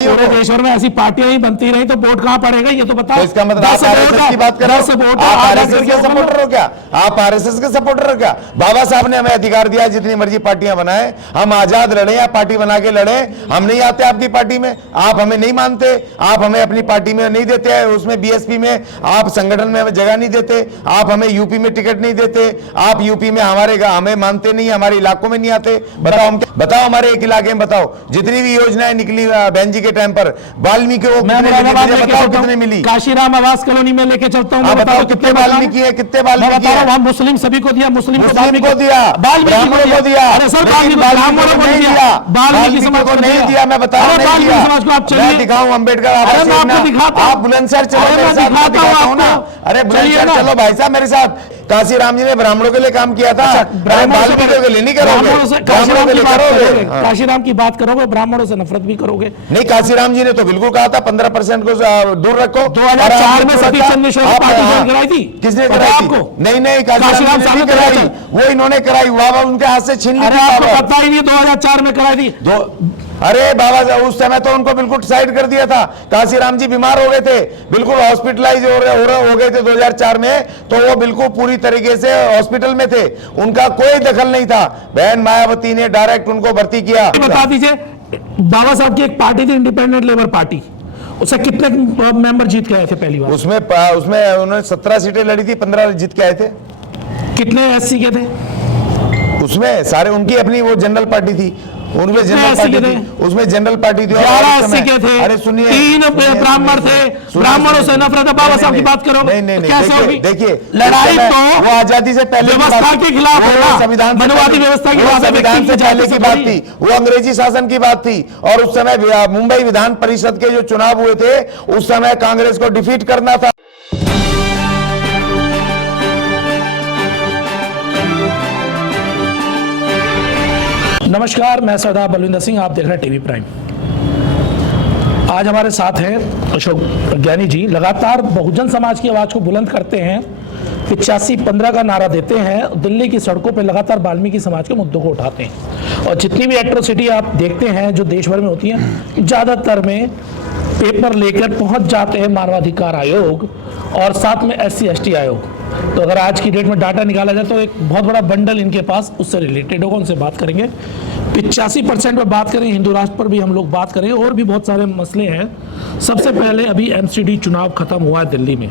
पूरे देश भर में ऐसी पार्टियां ही बनती रही तो वोट कहां पड़ेगा ये तो बताओ। तो इसका मतलब आप आरएसएस की बात कर रहे हो? आप आरएसएस के सपोर्टर हो क्या? आप आरएसएस के सपोर्टर हो क्या? बाबा साहब ने हमें अधिकार दिया जितनी मर्जी पार्टियां बनाए, हम आजाद लड़े या पार्टी बना के लड़े। हम नहीं आते आपकी पार्टी में, आप हमें नहीं मानते, आप हमें अपनी पार्टी में नहीं देते हैं, उसमें बीएसपी में आप संगठन में हमें जगह नहीं देते, आप हमें यूपी में टिकट नहीं देते, आप यूपी में हमें मानते नहीं, हमारे इलाकों में नहीं आते। बताओ हमारे एक इलाके में बताओ जितनी भी योजनाएं निकली बहन जी के टाइम पर, वाल्मीकि को बताओ कितने मिली? काशीराम आवास कॉलोनी में लेके चलता हूँ, बताओ कितने वाल्मीकि है, कितने वाल्मीकि है? हम मुस्लिम सभी को दिया, मुस्लिम को दिया, ब्राह्मणों को दिया, अरे सर ब्राह्मणों को नहीं दिया, वाल्मीकि समाज को नहीं दिया। मैं बता रहा हूं, वाल्मीकि समाज को आप चलिए दिखाऊं अम्बेडकर आप बुलंदशहर चलो मेरे साथ, मैं दिखाता हूं ना। अरे बुलंदशहर चलो भाई साहब मेरे साथ। काशीराम जी ने ब्राह्मणों के लिए काम किया था, वाल्मीकियों के लिए नहीं करोगे? काशीराम की बात करोगे, ब्राह्मणों से नफरत भी करोगे? नहीं, काशीराम जी ने तो बिल्कुल कहा था 15% को दूर रखो। 2004 में सतीश चंद्र मिश्रा की पार्टी ज्वाइन कराई थी, किसने कराई थी? नहीं, काशीराम जी ने कराई, वो इन्होंने कराई, वाह उनके हाथ से छीन ली। आपको पता ही नहीं 2004 में कराई थी? अरे बाबा साहब उस समय तो उनको बिल्कुल साइड कर दिया था। काशीराम जी बीमार हो गए थे, बिल्कुल हॉस्पिटलाइज हो गए थे 2004 में, तो वो बिल्कुल पूरी तरीके से हॉस्पिटल में थे, उनका कोई दखल नहीं था। बहन मायावती ने डायरेक्ट उनको भर्ती किया। बता दीजिए, बाबा साहब की एक पार्टी थी इंडिपेंडेंट लेबर पार्टी, उससे कितने मेंबर जीत के आए थे पहली बार? उसमें उन्होंने 17 सीटें लड़ी थी, 15 जीत के आए थे। कितने एससी के थे उसमें? सारे उनकी अपनी वो जनरल पार्टी थी, उनमें जनरल पार्टी थी, उसमें जनरल पार्टी थी। 11 एससी के थे, अरे सुनिए, 3 ब्राह्मण थे, ब्राह्मणों से नफरत है। बाबा साहब की बात करो, नहीं, कैसे होगी? देखिए लड़ाई तो वो आजादी से पहले व्यवस्था के खिलाफ है ना, संविधान मनवादी व्यवस्था के खिलाफ, संविधान से पहले की बात थी, वो अंग्रेजी शासन की बात थी। और उस समय मुंबई विधान परिषद के जो चुनाव हुए थे, उस समय कांग्रेस को डिफीट करना था। नमस्कार, मैं सरदार बलविंदर सिंह, आप देख रहे हैं टीवी प्राइम। आज हमारे साथ हैं अशोक ज्ञानी जी, लगातार बहुजन समाज की आवाज को बुलंद करते हैं, 85-15 का नारा देते हैं, दिल्ली की सड़कों पर लगातार वाल्मीकि समाज के मुद्दों को उठाते हैं। और जितनी भी एट्रोसिटी आप देखते हैं जो देश भर में होती हैं, ज़्यादातर में पेपर लेकर पहुंच जाते हैं मानवाधिकार आयोग और साथ में SC/ST आयोग। तो अगर आज की डेट में डाटा निकाला जाए तो एक बहुत बड़ा बंडल इनके पास उससे रिलेटेड होगा, उनसे बात करेंगे। 85% पर बात करें, हिंदू राष्ट्र पर भी हम लोग बात करेंगे, और भी बहुत सारे मसले हैं। सबसे पहले अभी MCD चुनाव खत्म हुआ है दिल्ली में,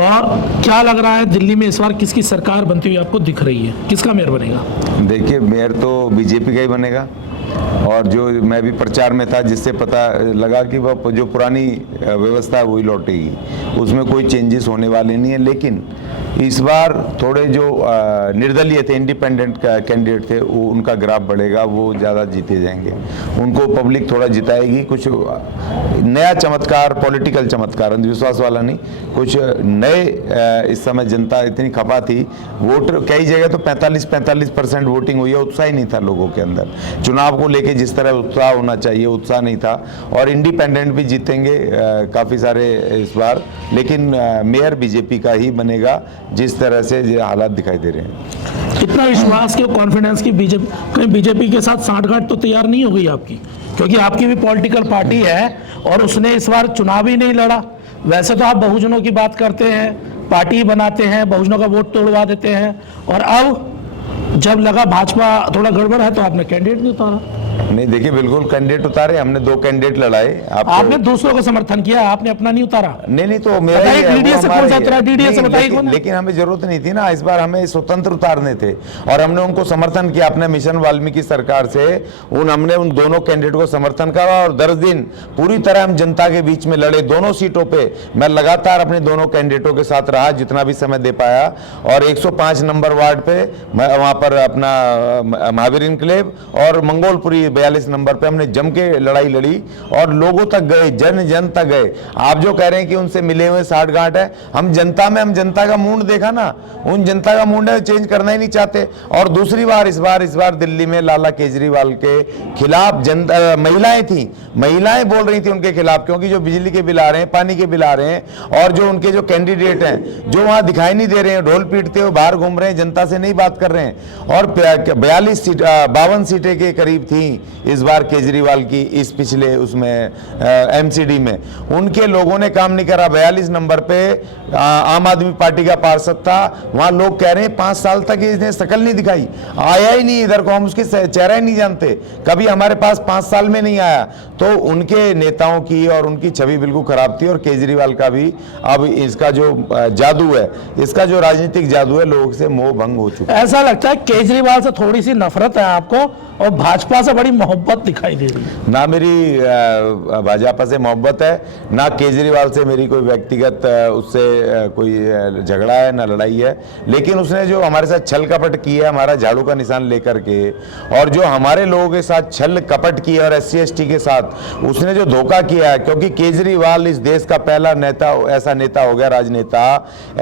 और क्या लग रहा है दिल्ली में इस बार किसकी सरकार बनती हुई आपको दिख रही है? किसका मेयर बनेगा? देखिए, मेयर तो बीजेपी का ही बनेगा, और जो मैं भी प्रचार में था जिससे पता लगा कि वह जो पुरानी व्यवस्था है वही लौटेगी, उसमें कोई चेंजेस होने वाले नहीं है। लेकिन इस बार थोड़े जो निर्दलीय थे, इंडिपेंडेंट कैंडिडेट थे, वो उनका ग्राफ बढ़ेगा, वो ज़्यादा जीते जाएंगे, उनको पब्लिक थोड़ा जिताएगी। कुछ नया चमत्कार, पॉलिटिकल चमत्कार, अंधविश्वास वाला नहीं, कुछ नए इस समय जनता इतनी खपा थी, वोट कई जगह तो 45% वोटिंग हुई है, उत्साह ही नहीं था लोगों के अंदर। चुनाव को लेके जिस तरह उत्साह होना चाहिए उत्साह नहीं था, और इंडिपेंडेंट भी जीतेंगे काफ़ी सारे इस बार, लेकिन मेयर बीजेपी का ही बनेगा जिस तरह से हालात दिखाई दे रहे हैं। इतना विश्वास के कॉन्फिडेंस की बीजेपी के साथ सांठगांठ तो तैयार नहीं हो गई आपकी? क्योंकि आपकी भी पॉलिटिकल पार्टी है और उसने इस बार चुनाव ही नहीं लड़ा। वैसे तो आप बहुजनों की बात करते हैं, पार्टी बनाते हैं, बहुजनों का वोट तोड़वा देते हैं, और अब जब लगा भाजपा थोड़ा गड़बड़ है तो आपने कैंडिडेट नहीं उतारा। नहीं, देखिए, बिल्कुल कैंडिडेट उतारे, हमने 2 कैंडिडेट लड़ाए। आपने दूसरों का समर्थन किया, आपने अपना नहीं उतारा। नहीं, तो मेरा लेकिन हमें जरूरत नहीं थी ना, इस बार हमें स्वतंत्र उतारने थे, और हमने उनको समर्थन किया अपने मिशन वाल्मीकि सरकार से। हमने उन दोनों कैंडिडेट को समर्थन करा, और 10 दिन पूरी तरह हम जनता के बीच में लड़े। दोनों सीटों पे मैं लगातार अपने दोनों कैंडिडेटों के साथ रहा जितना भी समय दे पाया, और 105 नंबर वार्ड पे वहां पर अपना महावीर इनक्लेव और मंगोलपुरी 42 नंबर पे हमने जम के लड़ाई लड़ी, और लोगों तक गए, जन तक गए। आप जो कह रहे हैं कि उनसे मिले हुए सांठगांठ है, हम जनता का मूड देखा ना, उन जनता का मूड चेंज करना ही नहीं चाहते। और दूसरी बार इस बार दिल्ली में लाला केजरीवाल के खिलाफ महिलाएं थी, महिलाएं बोल रही थी उनके खिलाफ, क्योंकि जो बिजली के बिल आ रहे हैं, पानी के बिल आ रहे हैं, और जो उनके जो कैंडिडेट हैं जो वहां दिखाई नहीं दे रहे हैं, ढोल पीटते हुए बाहर घूम रहे हैं, जनता से नहीं बात कर रहे हैं। और 52 सीटें के करीब थी, इस बार केजरीवाल की इस पिछले उसमें एमसीडी में, उनके लोगों ने काम नहीं करा। 42 नंबर पे आम आदमी पार्टी का पार्षद था, वहां लोग कह रहे हैं 5 साल तक इसने शकल नहीं दिखाई, आया ही नहीं इधर को, हम उसके चेहरा ही नहीं जानते, कभी हमारे पास 5 साल में नहीं आया। तो उनके नेताओं की और उनकी छवि बिल्कुल खराब थी। और केजरीवाल का भी अब इसका जो जादू है, इसका जो राजनीतिक जादू है, लोगों से मोह भंग हो चुका है। ऐसा लगता है केजरीवाल से थोड़ी सी नफरत है आपको और भाजपा से बड़ी मोहब्बत दिखाई दे रही है। ना मेरी भाजपा से मोहब्बत है, ना केजरीवाल से मेरी कोई व्यक्तिगत उससे कोई झगड़ा है, ना लड़ाई है। लेकिन उसने जो हमारे साथ छल कपट की है, हमारा झाड़ू का निशान लेकर के, और जो हमारे लोगों के साथ छल कपट की है, और SC/ST के साथ उसने जो धोखा किया है, क्योंकि केजरीवाल इस देश का पहला नेता, ऐसा नेता हो गया, राजनेता,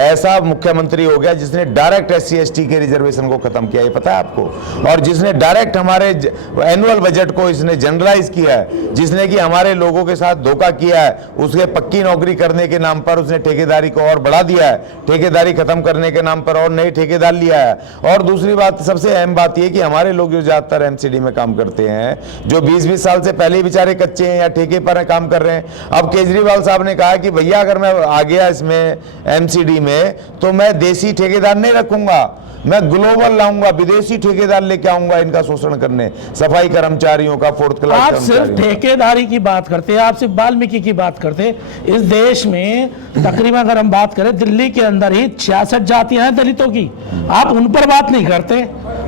ऐसा मुख्यमंत्री हो गया जिसने डायरेक्ट SC/ST के रिजर्वेशन को खत्म किया, ये पता है आपको, और जिसने डायरेक्ट हमारे एनुअल बजट को इसने जनरलाइज किया है, जिसने कि हमारे लोगों के साथ धोखा किया है। उसके पक्की नौकरी करने के नाम पर उसने ठेकेदारी को और बढ़ा दिया है, ठेकेदारी खत्म करने के नाम पर और नए ठेकेदार लिया है। और दूसरी बात, सबसे अहम बात यह कि हमारे लोग जो ज्यादातर MCD में काम करते हैं, जो 20-20 साल से पहले बेचारे कच्चे हैं या ठेके पर काम कर रहे हैं, अब केजरीवाल साहब ने कहा कि भैया अगर मैं आ गया इसमें MCD में तो मैं देसी ठेकेदार नहीं रखूंगा, मैं ग्लोबल लाऊंगा, विदेशी ठेकेदार लेके आऊंगा इनका शोषण करने, सफाई कर्मचारियों का, 4th क्लास आप सिर्फ ठेकेदारी की बात करते हैं, आप सिर्फ वाल्मीकि की बात करते हैं। इस देश में तकरीबन अगर हम बात करें, दिल्ली के अंदर ही 66 जातियां हैं दलितों की, आप उन पर बात नहीं करते,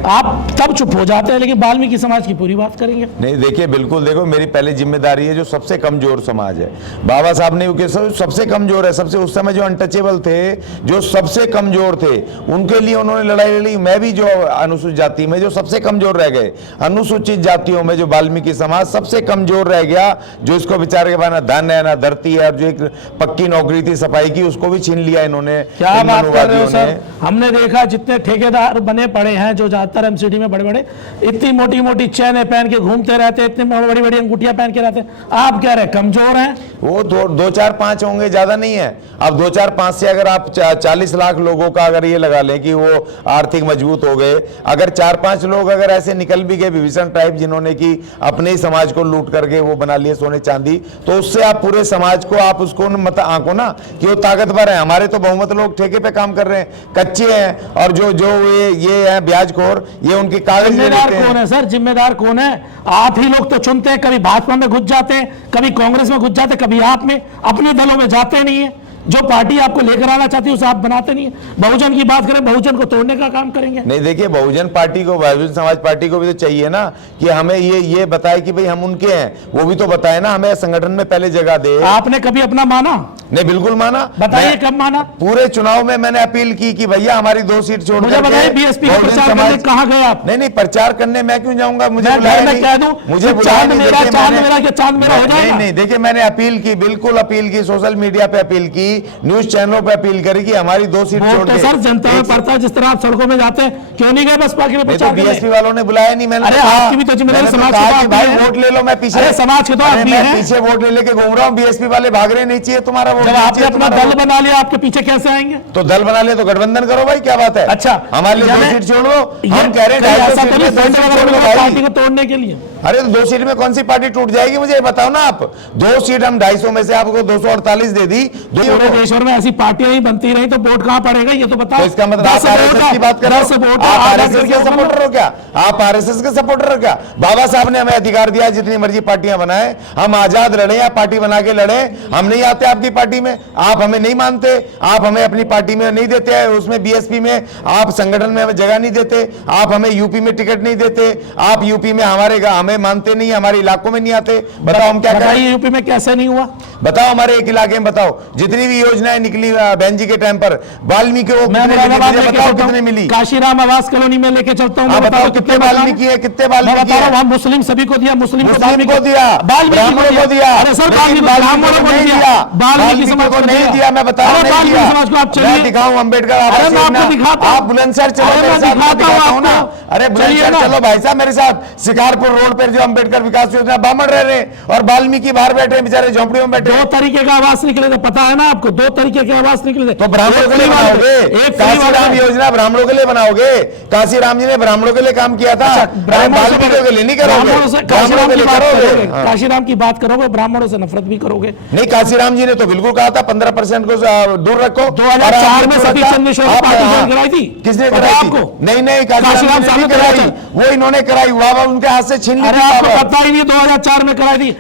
आप तब चुप हो जाते हैं, लेकिन वाल्मीकि समाज की पूरी बात करेंगे। नहीं देखिए, बिल्कुल देखो, मेरी पहली जिम्मेदारी है जो सबसे कमजोर समाज है। बाबा साहब ने सबसे कमजोर है, सबसे उस समय जो अनटचेबल थे, जो सबसे कमजोर थे, उनके लिए उन्होंने लड़ाई लड़ी। मैं भी जो अनुसूचित जाति में जो सबसे कमजोर रह गए, अनुसूचित जातियों में जो वाल्मीकि समाज सबसे कमजोर रह गया, जो इसको बेचारे के पास ना धन है ना धरती है, और जो एक पक्की नौकरी थी सफाई की, उसको भी छीन लिया इन्होंने। क्या बात कर रहे हो सर? हमने देखा जितने ठेकेदार बने पड़े हैं, जो ज्यादातर MCD में बड़े बड़े इतनी मोटी मोटी चैनें पहन के घूमते रहते, इतनी बड़ी बड़ी अंगूठियां पहन के रहते, आप कह रहे कमजोर हैं? वो 2-4-5 होंगे, ज्यादा नहीं है। अब 2-4-5 से अगर आप 40 लाख लोगों का अगर ये लगा लें कि वो आर्थिक मजबूत हो गए, अगर 4-5 लोग अगर ऐसे निकल भी गए विभीषण टाइप, जिन्होंने कि अपने ही समाज को लूट करके वो बना लिए सोने चांदी, तो उससे आप पूरे समाज को आप उसको मत आंको ना कि वो ताकतवर है। हमारे तो बहुमत लोग ठेके पे काम कर रहे हैं, कच्चे हैं, और जो ये है ब्याजखोर, ये उनकी कागज। जिम्मेदार कौन है सर? जिम्मेदार कौन है? आप ही लोग तो चुनते हैं, कभी भाजपा में घुस जाते हैं, कभी कांग्रेस में घुस जाते हैं, कभी आप में, अपने दलों में जाते नहीं है। जो पार्टी आपको लेकर आना चाहती है उसे आप बनाते नहीं है। बहुजन की बात करें, बहुजन को तोड़ने का काम करेंगे। नहीं देखिए, बहुजन पार्टी को, बहुजन समाज पार्टी को भी तो चाहिए ना कि हमें ये बताए कि भाई हम उनके हैं, वो भी तो बताए ना, हमें संगठन में पहले जगह दे। आपने कभी अपना माना? नहीं, बिल्कुल माना। बताइए कब माना? पूरे चुनाव में मैंने अपील की कि भैया हमारी 2 सीट छोड़ मुझे बताइए, BSP का प्रचार करने कहां गए आप? नहीं, प्रचार करने मैं क्यों जाऊंगा? मुझे बुलाया नहीं, कह दूं मुझे चांद मेरा, चांद मेरा क्या चांद मेरा हो जाएगा? नहीं, देखिए मैंने अपील की, बिल्कुल अपील की, सोशल मीडिया पे अपील की, न्यूज चैनलों पे अपील करी कि हमारी 2 सीट छोड़ के। सर जनता में पड़ता है, जिस तरह आप सड़कों में जाते हैं, क्यों नहीं गए बसपा के लिए प्रचार करने? BSP वालों ने बुलाया नहीं, मैंने आपकी भी तो जिम्मेदारी समाज के भाई वोट ले लो, मैं पीछे समाज के तो आप भी हैं, पीछे वोट ले लेके घूम रहा हूँ, BSP वाले भाग रहे, नहीं चाहिए तुम्हारा वोट। आपने अपना दल बना लिया, आपके पीछे कैसे आएंगे? तो दल बना लिया तो गठबंधन करो भाई, क्या बात है? अच्छा, हमारे लिए 2 सीट छोड़ दो, हम कह रहे हैं पार्टी को तोड़ने के लिए। अरे तो 2 सीट में कौन सी पार्टी टूट जाएगी, मुझे बताओ ना आप। 2 सीट हम 250 में से आपको 248 दे दी। पूरे देश भर में ऐसी पार्टियां ही बनती रही तो वोट कहां पड़ेगा, ये तो बताओ। तो इसका मतलब आप RSS की बात कर रहे हो? आप RSS के सपोर्टर हो क्या? आप RSS के सपोर्टर हो क्या? बाबा साहब ने हमें अधिकार दिया जितनी मर्जी पार्टियां बनाए, हम आजाद लड़े या पार्टी बना के लड़े। हम नहीं आते आपकी पार्टी में, आप हमें नहीं मानते, आप हमें अपनी पार्टी में नहीं देते हैं, उसमें BSP में आप संगठन में हमें जगह नहीं देते, आप हमें यूपी में टिकट नहीं देते, आप यूपी में हमें मानते नहीं, हमारे इलाकों में नहीं आते। बताओ हम क्या करें? यूपी में कैसे नहीं हुआ? बताओ, हमारे एक इलाके में बताओ, जितनी भी योजनाएं निकली बहन जी के टाइम पर, वाल्मीकि को बताओ कितने मिली? काशीराम आवास कॉलोनी में लेके चलता हूँ, बताओ कितने वाल्मीकि है, कितने वाल्मीकि है? वहां मुस्लिम सभी को दिया, मुस्लिम को दिया, ब्राह्मणों को दिया, अरे सर ब्राह्मणों को नहीं दिया, वाल्मीकि समाज को नहीं दिया। मैं बता रहा हूं, समाज को आप चलिए दिखाऊं अम्बेडकर आप बुलंदशहर चलो, मेरे साथ दिखाता हूं ना। अरे बुलंदशहर चलो भाई साहब मेरे साथ, शिकारपुर रोड पर जो अम्बेडकर विकास योजना ब्राह्मण रह रहे हैं और वाल्मीकि बाहर बैठे हैं, बेचारे झोंपड़ियों में बैठे दो हैं। तरीके का आवास निकले थे, पता है ना आपको, 2 तरीके के आवास निकले थे। तो ब्राह्मणों के लिए बनाओगे, काशीराम योजना ब्राह्मणों के लिए बनाओगे, काशीराम जी ने ब्राह्मणों के लिए काम किया था, वाल्मीकियों के लिए नहीं करोगे, ब्राह्मणों के लिए करोगे। काशीराम की बात करोगे, ब्राह्मणों से नफरत भी करोगे। नहीं, काशीराम जी ने तो बिल्कुल कहा था 15% को दूर रखो। 2004 में सतीश चंद्र मिश्रा की पार्टी ज्वाइन कराई थी, किसने पता कराई है थी? आपको? नहीं, काशीराम काशीराम साहब ने ने कराई, कराई। वो इन्होंने कराई, बाबा उनके हाथ से छीन ली अरे थी आपको बाबा। पता ही नहीं, 2004 में कराई थी।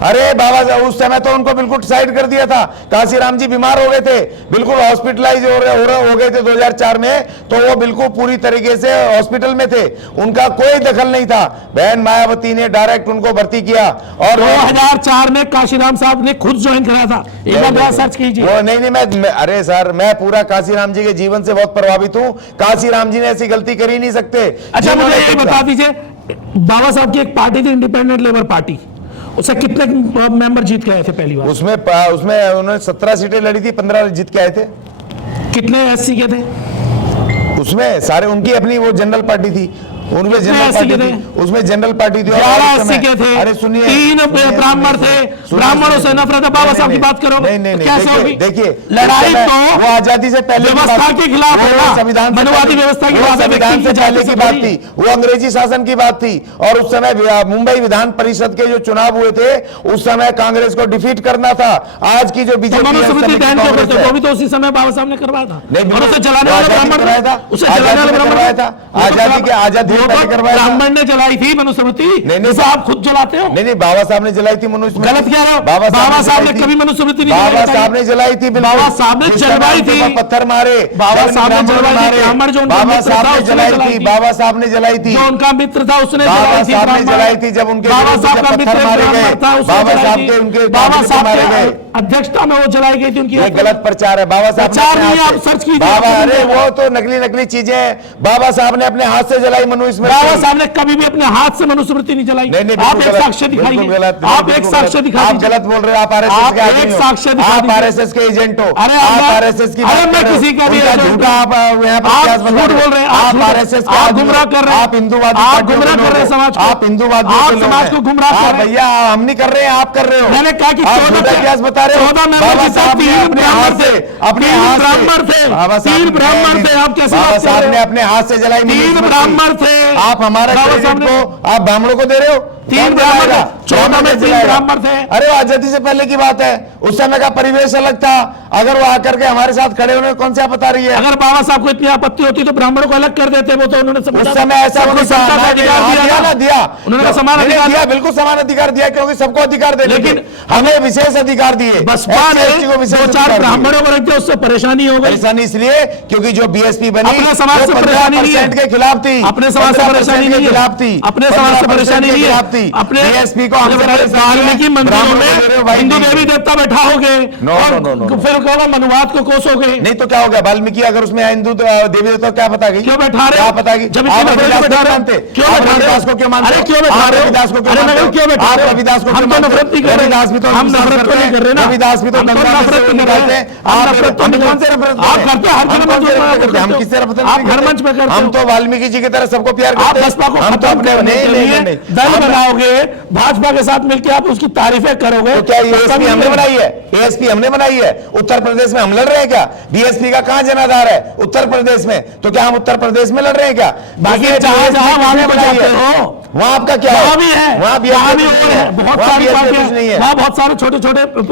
अरे बाबा साहब उस समय तो उनको बिल्कुल साइड कर दिया था। काशीराम जी बीमार हो गए थे, बिल्कुल हॉस्पिटलाइज हो गए थे 2004 में, तो वो बिल्कुल पूरी तरीके से हॉस्पिटल में थे, उनका कोई दखल नहीं था। बहन मायावती ने डायरेक्ट उनको भर्ती किया। और 2004 में काशीराम साहब ने खुद ज्वाइन कराया था, एक बार जरा सर्च कीजिए। वो नहीं, मैं अरे सर, मैं पूरा काशीराम जी के जीवन से बहुत प्रभावित हूँ। काशीराम जी ने ऐसी गलती कर ही नहीं सकते। अच्छा मुझे ये बता दीजिए, बाबा साहब की एक पार्टी थी इंडिपेंडेंट लेबर पार्टी, उससे कितने मेंबर जीत के आए थे पहली बार? उसमें उन्होंने 17 सीटें लड़ी थी, 15 जीत के आए थे। कितने एससी के थे? उसमें सारे उनकी अपनी वो जनरल पार्टी थी, उनमें जनरल एससी पार्टी के थी, थे? उसमें जनरल पार्टी थी। 11 एससी के थे, अरे सुनिए, 3 ब्राह्मण थे, ब्राह्मणों से नफरत है। बाबा साहब की बात करो, नहीं, कैसे होगी? देखिए लड़ाई तो वो आजादी से पहले व्यवस्था के खिलाफ है ना, संविधान मनवादी व्यवस्था की बात है, संविधान से पहले की बात थी, वो अंग्रेजी शासन की बात थी। और उस समय मुंबई विधान परिषद के जो चुनाव हुए थे, उस समय कांग्रेस को डिफीट करना था। आज की जो बीजेपी मनुस्मृति दहन क्यों करते हो? वो भी तो उसी समय बाबा साहब ने करवाया था। नहीं, और उसे जलाने वाला ब्राह्मण करवाया था, उसे जलाने वाला करवाया था, आजादी के आजादी से पहले करवाया था। ब्राह्मण ने जलाई थी मनुस्मृति, नहीं, जैसे आप खुद जलाते हो। नहीं, बाबा साहब ने जलाई थी मनुस्मृति। गलत कह रहे हो, बाबा साहब ने कभी मनुस्मृति नहीं बाबा जलाई। साहब ने जलाई थी, बाबा साहब ने जलवाई थी, पत्थर मारे, बाबा साहब ने जलवाई थी, ब्राह्मण जो उनका बाबा मित्र साहब था ने उसने जलाई जलाई थी, थी। बाबा साहब ने जलाई थी, जो उनका मित्र था उसने बाबा जलाई थी, साहब ने ब्राह्मण। जलाई थी, जब उनके बाबा साहब का पत्थर मित्र मारे गए, ब्राह्मण था, उसने बाबा जलाई साहब थी। के उनके बाबा साहब मारे के गए। अध्यक्षता में वो जलाई गई थी उनकी। ये गलत प्रचार है। बाबा साहब ने प्रचार अपने नहीं है, हाथ आप से- सर्च कीजिए। बाबा, अरे वो तो नकली चीजें हैं। बाबा साहब ने अपने हाथ से जलाई मनुस्मृति। बाबा साहब ने कभी भी अपने हाथ से मनुस्मृति नहीं जलाई। नहीं, आप बिल्कुल एक गलत, साक्ष्य दिखाइए, बिल्कुल गलत, आप बिल्कुल एक साक्ष्य गलत। दिखा आप दीजिए। गलत बोल रहे हो, आप आरएसएस आप के आदमी एक हो। साक्ष्य दिखा आप दीजिए। आरएसएस के एजेंट हो। अरे आप मैं- आरएसएस की अरे बात मैं कर रहे हो। किसी का भी उनका एजेंट झूठा आप यहाँ पर आप इतिहास बता झूठ रहे हो। बोल रहे हैं, आप आरएसएस के आप आदमी हो। गुमराह कर रहे हैं, आप हिंदूवादी आप पार्टियों गुमराह के कर रहे हैं लोग समाज को, आप हिंदूवादी आप समाज को गुमराह कर रहे हैं। भैया हम नहीं कर रहे हैं, आप कर रहे हो। मैंने कहा कि आप 14 झूठा इतिहास बता रहे हो। 14 मेंबर बाबा के साथ साहब ने 3 अपने ब्राह्मण हाथ से, थे, अपने 3 हाथ से- ब्राह्मण थे, बाबा साहब 3 ने- ब्राह्मण थे। आप कैसे बाबा बात कर साहब रहे ने हो? अपने हाथ से जलाई 3 मनुस्मृति। ब्राह्मण थे। आप हमारे बाबा क्रेडिट साहब ने- को आप ब्राह्मणों को दे रहे हो। 3 ब्राह्मण थे, 14 में 3 ब्राह्मण थे। अरे वो आजादी से पहले की बात है, उस समय का परिवेश अलग था। अगर वो आकर के हमारे साथ खड़े होने कौन सा बता रही है? अगर बाबा साहब को इतनी आपत्ति होती तो ब्राह्मणों को अलग कर देते, वो तो उन्होंने उस समय ऐसा सबको उन्होंने समता का अधिकार दिया ना, ना। दिया। उन्होंने कहा समान नहीं, अधिकार दिया, बिल्कुल समान अधिकार दिया, क्योंकि सबको अधिकार दे। लेकिन हमें विशेष अधिकार दिए। बसपा ने SC को विशेष 2-4 अधिकार दिए। ब्राह्मणों को रख दिया, उससे परेशानी हो गई। परेशानी इसलिए क्योंकि जो बीएसपी बनी अपने समाज से वो परेशानी नहीं है। 15% के खिलाफ थी। अपने समाज से 15% परेशानी के नहीं है। खिलाफ थी। अपने समाज से 15% परेशानी के नहीं खिलाफ थी। है। अपने बीएसपी को हमसे परेशानी है। वाल्मीकि मंदिरों ब्राह्मणों को दे रहे हो, में भाई हिंदू नहीं। देवी देवता बैठाओगे नो, और नो, नो, नो, नो। फिर कहोगे मनुवाद को कोसोगे। नहीं तो क्या हो गया? वाल्मीकि अगर उसमें हिंदू देवी देवता क्या पता गई? क्यों बैठा रहे हो? क्या पता गई? जब आप इतने रविदास बैठा को रहे हो? मानते? क्यों आप बैठा रहे हो? रविदास को क्यों मानते? अरे क्यों बैठा आप रहे हो? रविदास को क्यों अरे मानते? मैं क्यों बैठा आप रहे हो? रविदास को हम क्यों तो मानते? नफरत नहीं कर रहे। रविदास भी तो हम नफरत तो नहीं कर रहे ना। रविदास भी तो हम तो गंगा नफरत से नहीं कर निकालते रहे। हैं। हम आप नफरत तो हम नहीं कौन से नफरत आप करते हैं, हर हम जगह कौन से नफरत नफरत करते हैं? हम करते हो। किससे नफरत आप नहीं हर करते? मंच पे करते हम हो। तो वाल्मीकि जी की तरह सबको प्यार आप करते हैं। बसपा को हम तो खत्म अपने करने नहीं के नहीं लिए नहीं दल बनाओगे, भाजपा के साथ मिलकर आप उसकी तारीफें करोगे। तो क्या एएसपी हमने बनाई है? एएसपी हमने बनाई है? उत्तर प्रदेश में हम लड़ रहे हैं क्या? बीएसपी का कहां जनाधार है? उत्तर प्रदेश में। तो क्या हम उत्तर प्रदेश में लड़ रहे हैं क्या? बाकी जहां जहां वहां भी बनाई है। हो, वहाँ आपका क्या है? वहां भी है, वहाँ भी वहां भी कुछ नहीं है, है। बहुत वहाँ सारी BSP पार्टियां, कुछ नहीं है। वहां बहुत सारे छोटे छोटे तो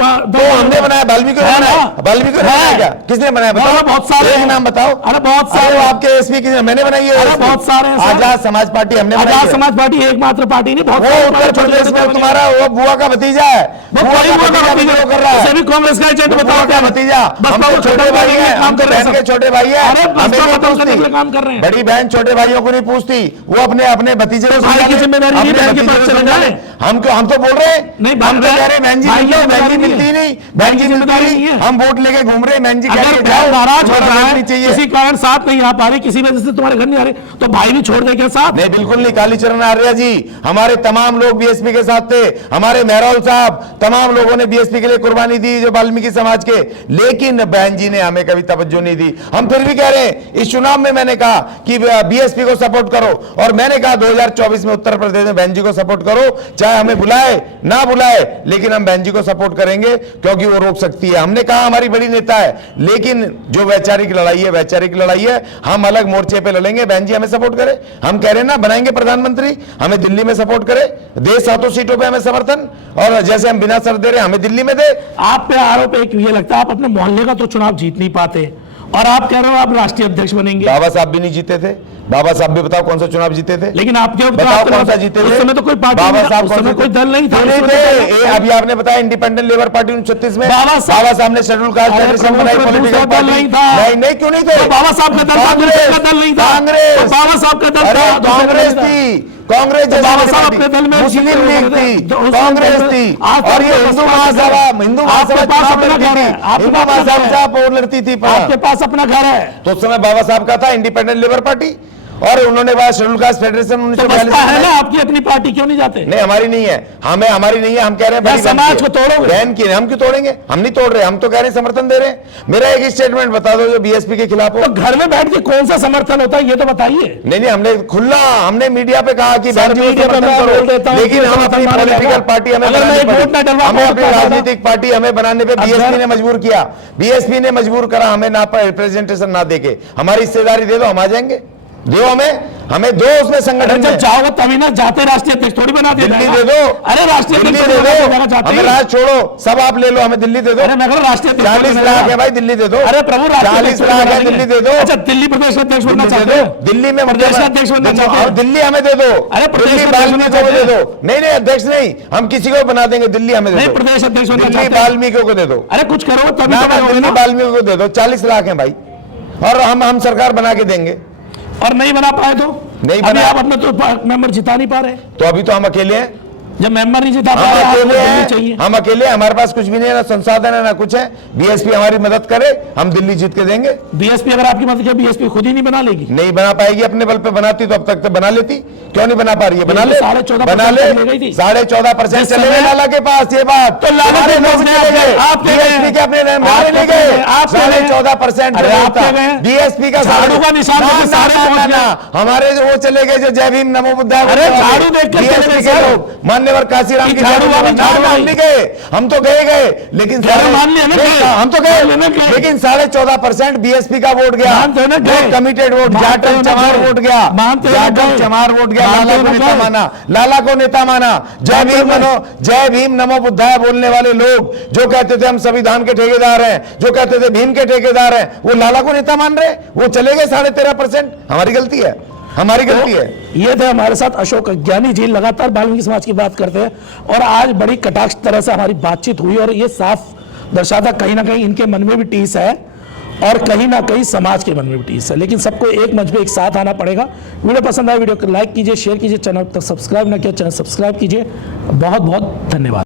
हमने बनाया, वाल्मीकि ने है बनाया। ना? वाल्मीकि ने है। बनाया क्या? किसने बनाया बताओ? अरे बहुत सारे एक हैं। नाम बताओ। अरे बहुत सारे अरे वो आपके एसपी की मैंने बनाई है। अरे ASP। बहुत सारे हैं सर। आजाद समाज पार्टी हमने बनाई आजाद है। समाज पार्टी एकमात्र पार्टी नहीं, बहुत वो सारे उत्तर छोटे प्रदेश छोटे में तुम्हारा वो बुआ का भतीजा है। वो बड़ी हुआ भतीजा विद्रोह कर रहा है। उसे भी कांग्रेस का एजेंट बुआ बताओ का भतीजा। बस हम वो तो छोटे भाई हैं, काम हम तो कर रहे बहन हैं के छोटे भाई हैं। अरे बस हमें तो नहीं खत्म करने के लिए पूछती। काम कर रहे हैं। बड़ी बहन छोटे भाइयों को नहीं पूछती, वो अपने अपने भतीजे को भाई की समझाते हैं। जिम्मेदारी नहीं, अपने बहन के भतीजे पास को चले समझाते जाए। हैं। हम तो बोल रहे हैं, नहीं, हम तो कह रहे हैं बहन जी भाई, मिलती है, ये बहन जी जिम्मेदारी मिलती ही नहीं, नहीं बहन जी मिलती जिम्मेदारी नहीं, नहीं है। हम वोट लेके घूम रहे हैं, बहन जी कह अगर के बहन जाओ, नाराज हो हमारा रहा वोट है, नहीं चाहिए। किसी कारण साथ नहीं आ पा रही, किसी वजह से तुम्हारे घर नहीं आ रही, तो भाई भी छोड़ दे क्या साथ? नहीं, बिल्कुल नहीं। कालीचरण आर्य जी, हमारे तमाम लोग बीएसपी के साथ थे, हमारे मेहरौल साहब, तमाम लोगों ने बीएसपी के लिए कुर्बानी दी, जो वाल्मीकि समाज के, लेकिन बहन जी ने हमें कभी तवज्जो नहीं दी। हम फिर भी कह रहे हैं, इस चुनाव में मैंने कहा कि बीएसपी को सपोर्ट करो, और मैंने कहा 2024 में उत्तर प्रदेश में बहन जी को सपोर्ट करो, चाहे हमें बुलाए ना बुलाए, लेकिन हम बहन जी को सपोर्ट करेंगे, क्योंकि वो रोक सकती है। हमने कहा हमारी बड़ी नेता है, लेकिन जो वैचारिक लड़ाई है, वैचारिक लड़ाई है, हम अलग मोर्चे पे लड़ेंगे। बहन जी हमें सपोर्ट करे, हम कह रहे हैं ना, बनाएंगे प्रधानमंत्री, हमें दिल्ली में सपोर्ट करे, दे 7 सीटों पे हमें समर्थन, और जैसे हम बिना शर्त दे रहे हमें दिल्ली में दे। आप पे आरोप एक ये लगता है, आप अपने मोहल्ले का तो चुनाव जीत नहीं पाते, और आप कह रहे हो आप राष्ट्रीय अध्यक्ष बनेंगे। बाबा साहब भी नहीं जीते थे, बाबा साहब भी बताओ कौन सा चुनाव जीते थे, लेकिन आपके बताओ कौन सा जीते थे? उस समय तो कोई पार्टी बाबा नहीं था, साहब उस कौन समय से कोई दल नहीं था, क्यों उस नहीं समय थे? अभी आपने बताया इंडिपेंडेंट लेबर पार्टी 1936 में बाबा साहब ने शेड्यूल कास्ट अरे फेडरेशन प्रभु, बनाई, तो पॉलिटिकल दूसरा दल पार्टी नहीं था। नहीं, क्यों नहीं थे? तो बाबा साहब का दल था, दूसरे का दल नहीं था। कांग्रेस, तो बाबा साहब का दल अरे था, दूसरे का कांग्रेस दल नहीं था। थी, कांग्रेस तो जैसी बाबा बड़ी साहब पार्टी, अपने दल में मुस्लिम जीते लीग हुए थी, थे। तो उस कांग्रेस दल में थी, आज और ये तो हिंदू बसपा महासभा, है। हिंदू आपके महासभा पास चुनाव अपना लड़ती घर है, थी, आपके हिंदू पास अपना घर है। महासभा लड़ती थी। आपके पास अपना घर है, तो उस समय बाबा साहब का था इंडिपेंडेंट लेबर पार्टी, और उन्होंने बाद शेड्यूल कास्ट फेडरेशन तो बसपा है ना आपकी अपनी पार्टी, क्यों नहीं जाते? नहीं, हमारी नहीं है, हमारी नहीं है, हम कह रहे हैं बड़ी बहन समाज की को है। तोड़ोगे? बहन की, हम क्यों तोड़ेंगे? हम नहीं तोड़ रहे, हम तो कह रहे हैं समर्थन दे रहे हैं। मेरा एक स्टेटमेंट बता दो जो बीएसपी के खिलाफ हो। तो घर में बैठ के कौन सा समर्थन होता है ये तो बताइए। नहीं, हमने मीडिया पे कहा कि बहन जी को मीडिया पे समर्थन मैं बोल देता करो, हूं लेकिन कि हम अपनी समर्थन मारेगा। पॉलिटिकल पार्टी हमें अगर मैं बनानी एक पड़ी। वोट ना डलवा हमें पाऊं अपनी तो क्या राजनीतिक पार्टी हमें बनाने पे बीएसपी ने मजबूर किया, बीएसपी ने मजबूर करा हमें ना रिप्रेजेंटेशन ना देके। हमारी हिस्सेदारी दे दो, हम आ जाएंगे, दो हमें दो उसमें संगठन जब में। जाओ तभी ना, जाते राष्ट्रीय अध्यक्ष थोड़ी बना दिया दिल्ली जाएगा। दे दो, अरे राष्ट्रीय दिल्ली अध्यक्ष दे बना दिया जाएगा, दो, जाते हमें ही। राज छोड़ो, सब आप ले लो, हमें दिल्ली दे दो। अरे मैं कह रहा हूं राष्ट्रीय अध्यक्ष 40 बना लाख देगा। है भाई, दिल्ली दे दो। अरे प्रभु, राष्ट्रीय 40 अध्यक्ष लाख बना है, देंगे। दिल्ली दे दो। अच्छा, दिल्ली प्रदेश अध्यक्ष बनना दिल्ली दे चाहते दो, हैं? दिल्ली में प्रदेश अध्यक्ष बनना चाहते हैं? दिल्ली हमें दे दो। अरे प्रदेश दिल्ली अध्यक्ष वाल्मीकि बनना को दे चाहते दो। नहीं, अध्यक्ष नहीं, हम किसी को बना देंगे, दिल्ली हमें दे नहीं, दो। प्रदेश अध्यक्ष बनना दिल्ली चाहते हैं? वाल्मीकि को दे दो। अरे कुछ करो तभी ना तो ना, करोगे दिल्ली ना। वाल्मीकि को दे दो, 40 लाख है भाई, और हम सरकार बना के देंगे। और नहीं बना पाए तो नहीं अभी बना- आप अपने तो मेंबर जिता नहीं पा रहे। तो अभी तो हम अकेले हैं, जब मेंबर नहीं जिता पा हम रहे, आपको अकेले दिल्ली हैं, चाहिए। हम अकेले हैं, हमारे पास कुछ भी नहीं है, ना संसाधन है ना कुछ है। बीएसपी हमारी मदद करे, हम दिल्ली जीत के देंगे। बीएसपी अगर आपकी मदद करे, बीएसपी खुद ही नहीं बना लेगी। नहीं बना पाएगी, अपने बल पे बनाती तो अब तक तो बना लेती, क्यों नहीं बना पा रही है? बना ले, 14.5% बना ले। ले गई थी। 14.5% जिस चले गए समय- लाला के पास, ये बात तो लाला हमारे के पास लोग गए, चले गए, आप ले गए। बीएसपी के अपने आप ले ले गए, गए, आप ले गए। 14.5% अरे आप ले गए। बीएसपी का झाड़ू का निशान ना, लेके ना, सारे ना, पहुंच ना, गए। ना, हमारे जो वो चले गए जो जय भीम नमो बुद्धाय अरे झाड़ू देख के बीएसपी चले के गए। लोग, मान्यवर काशीराम की झाड़ू वाली, ना, झाड़ू ना, हम वाली। नहीं गए, हम तो गए, लेकिन अरे मान लिया ना नहीं, गए। हम तो मान लिया ना गए, गए। लेकिन 14.5% बीएसपी का वोट गया, मानते हो ना गए। कमिटेड वोट, मानते जाटव हो ना चमार गए। वोट गया, मानते हो ना जाटव गए। चमार वोट गया, मानते लाला हो को ना नेता गए। माना, लाला को नेता माना। जय भीम नमो बुद्धाय बोलने वाले लोग जो कहते थे हम संविधान के ठेकेदार हैं, जो कहते थे भीम के ठेकेदार हैं, वो लाला को नेता मान रहे, वो चले गए 13.5%। हमारी गलती है, हमारी गलती है। ये थे हमारे साथ अशोक अज्ञानी जी, लगातार वाल्मीकि समाज की बात करते हैं, और आज बड़ी कटाक्ष तरह से हमारी बातचीत हुई, और ये साफ दर्शाता कहीं ना कहीं इनके मन में भी टीस है, और कहीं ना कहीं समाज के मन में भी टीस है। लेकिन सबको एक मंच पे एक साथ आना पड़ेगा। वीडियो पसंद आए, वीडियो को लाइक कीजिए, शेयर कीजिए, चैनल तक सब्सक्राइब ना किया चैनल सब्सक्राइब कीजिए। बहुत बहुत धन्यवाद।